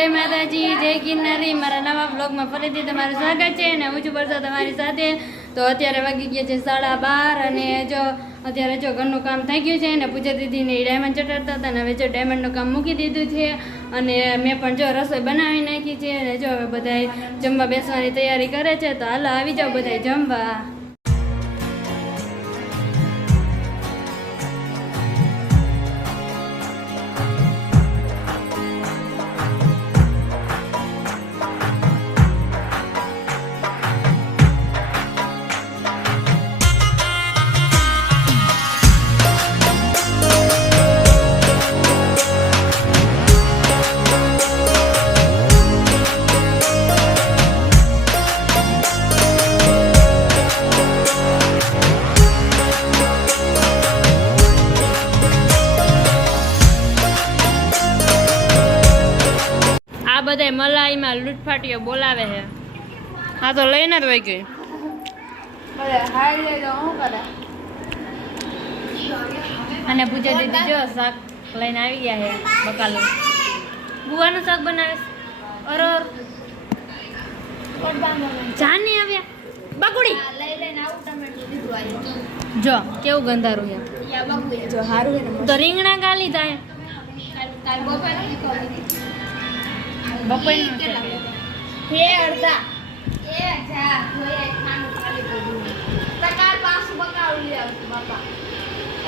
જય માતાજી, જય ગિરનારી મારા નવા બ્લોગમાં ફરીથી તમારું સ્વાગત છે અને હું છું બરસા તમારી સાથે. તો અત્યારે વાગી ગયા છે સાડા બાર અને જો અત્યારે જો ઘરનું કામ થઈ ગયું છે અને પૂજા દીદીને ડાયમંડ ચટાડતા હતા અને હવે જો ડાયમંડનું કામ મૂકી દીધું છે અને મેં પણ જો રસોઈ બનાવી નાખી છે અને જો હવે બધાય જમવા બેસવાની તૈયારી કરે છે તો હાલો આવી જાઓ બધાય જમવા. આ બધાય મલાઈમાં લૂંટફાટીઓ બોલાવે છે. હા તો લઈને જ વહી ગઈ. અને પૂજા દીદી જો શાક લઈને આવી ગયા છે બકાલો. ગુવાનું શાક બનાવે છે. અરર જાની આવ્યા. બકુડી. જો કેવું ગંધારું છે. જો હારું તો રીંગણા ગાલી થાય. બપોરનું છે. હે અડધા. એ જા જોઈએ ખાનું ખાલી પડ્યું તકાર પાછું બકાલું લઈ આવશું બાપા.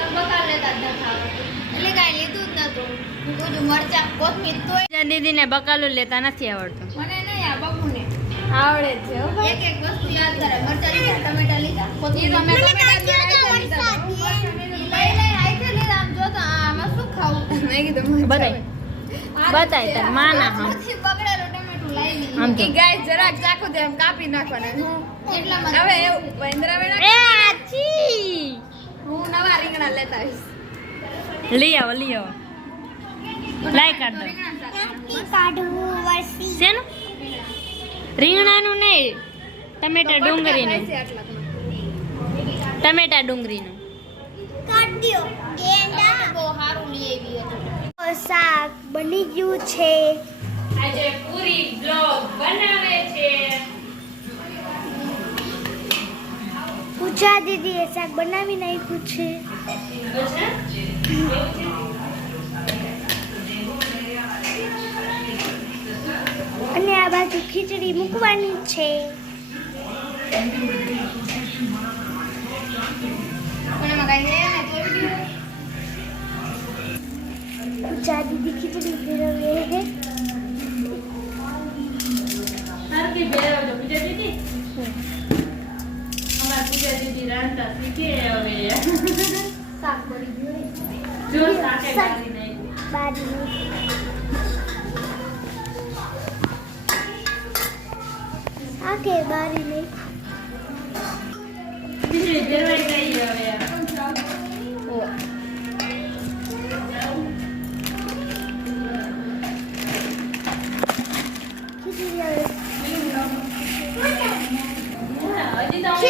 એમ લેતા જ નથી આવડતું. એટલે કાંઈ લીધું જ નતું. હું કહું છું કોથમીર તોય દીદીને બકાલું લેતા નથી આવડતું. મને નહીં આ બબુને. આવડે છે એક એક વસ્તુ યાદ કરે. મરચાં લીધા ટમેટા લીધા કોથમીર તમે ટમેટા લઈ લઈ આઈથે લીધા. આમ જોતા આમાં શું ખાવું? મેં કીધું બતાય બતાય તને માના હમ. બગડેલું ટમેટું લઈ આમ કે ગાય જરાક ચાકુ દે એમ કાપી નાખવાના. એટલામાં હવે એવું વંદરા વેળા એ આછી હું નવા રીંગણા લેતા આવીશ. લઈ આવો લઈ આવો. લાઈ કાઢ દો. શેનું? રીંગણાનું નહીં. ટમેટા ડુંગળીનું. ટમેટા ડુંગળીનું. બહુ સારું લઈ આવી હતું શાક બની ગયું છે. આજે પૂરી બ્લોગ બનાવે છે. પૂજા દીદીએ શાક બનાવી નાખ્યું છે. અને આ બાજુ ખીચડી મૂકવાની છે. પૂજા દીદી ખીચડી ફેરવે છે હરકી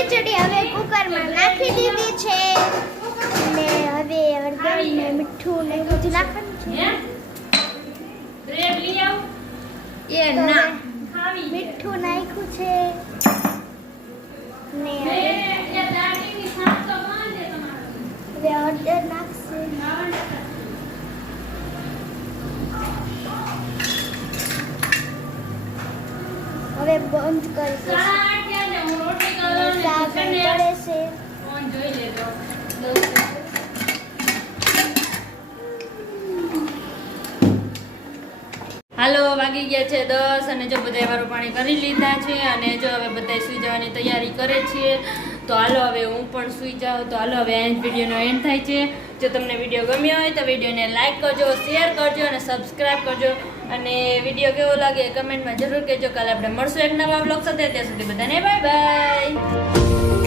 ખીચડી હવે કુકરમાં નાખી દીધી છે. અને હવે હળદર ને મીઠું ને બધું નાખવાનું છે. બ્રેડ લઈ આવ. એ ના. ખાવી મીઠું નાખ્યું છે. ને હવે હળદર નાખશે. હવે બંધ કરી દઈશું. સાડા આઠ થયા છે, હું રોટલી કરું અને ને શાક કિચનને કરે છે ફોન જોઈ લેજો હાલો, વાગી ગયા છે દસ અને જો બધા વારું પાણી કરી લીધા છે અને જો હવે બધા સુઈ જવાની તૈયારી કરે છે, તો હાલો હવે હું પણ સુઈ જાઉં, તો હાલો હવે એન્ડ વિડીયોનો એન્ડ થાય છે. જો તમને વીડિયો ગમ્યો હોય તો વિડીયોને લાઇક કરજો, શેર કરજો અને સબસ્ક્રાઈબ કરજો. અને વીડિયો કેવો લાગે કમેન્ટમાં જરૂર કહેજો. કાલે આપણે મળશું એક નવા બ્લોગ સાથે. ત્યાં સુધી બધાને બાય બાય